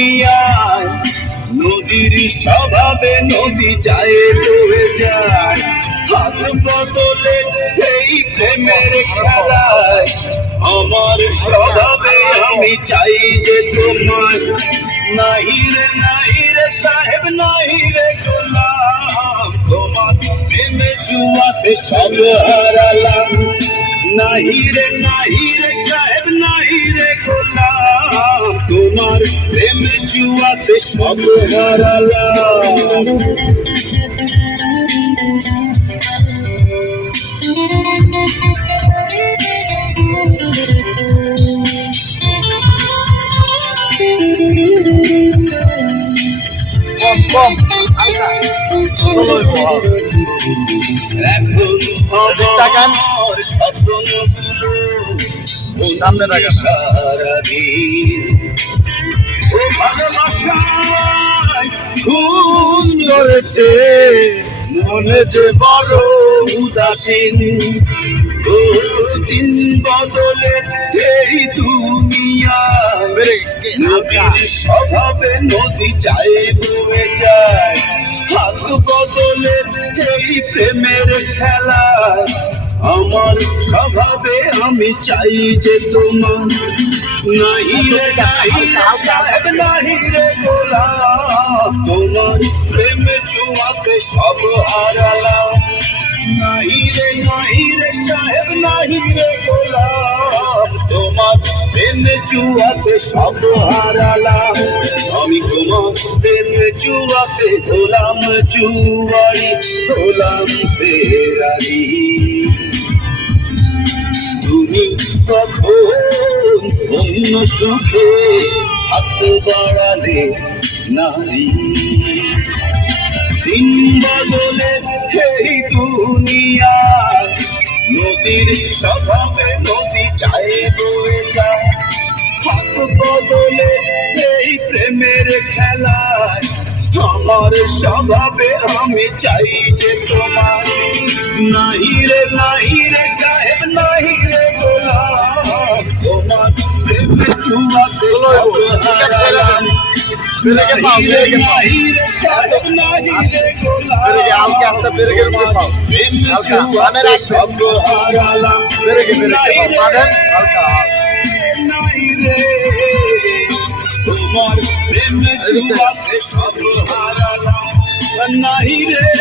দুনিয়ায় নদীর স্বভাবে নদী যায় বয়ে যায় হাত বদলে এই প্রেমের খেলায় আমার স্বভাবে আমি চাই যে তোমার নাহি রে সাহেব নাহি রে গোলাম তোমার প্রেমে জুয়াতে সব হারালাম নাহি রে সাহেব নাহি রে গোলাম তোমার প্রেমে জুয়াতে সব হারালাম কম এখন আমার স্বপ্নগুলো সামনে রাখা সারাদিন ও ভালোবাসায় খুন করেছে মনে যে বড় উদাসীন ও দিন বদলে এই দুনিয়া নদীর স্বভাবে নদী যায় বয়ে যায় হাত বদলে এই প্রেমের খেলা আমার স্বভাবে আমি চাই যে তোমার নাহি রে সাহেব নাহি রে গোলাম তোমার প্রেমে জুয়াতে সব হারালাম নাহি রে সাহেব নাহি রে গোলাম তোমার প্রেমে জুয়াতে সব হারালাম আমি তোমার প্রেমে জুয়াতে হলাম জুয়ারি হলাম ফেরারি তুমি তখন অন্য সুখে হাত বাড়ালে নারী দিন বদলে এই দুনিয়া নদীর স্বভাবে নদী যায় বয়ে যায় হাত বদলে এই প্রেমের খেলায় আমার স্বভাবে আমি চাই যে তোমার নাহি রে সাহেব নাহি রে গোলাম তোমার প্রেমে জুয়াতে সব হারালাম নাহি রে সাহেব নাহি রে গোলাম প্রেমে জুয়াতে সব হারালাম নাহি রে তোমার প্রেমে জুয়াতে সব হারালাম নাহি রে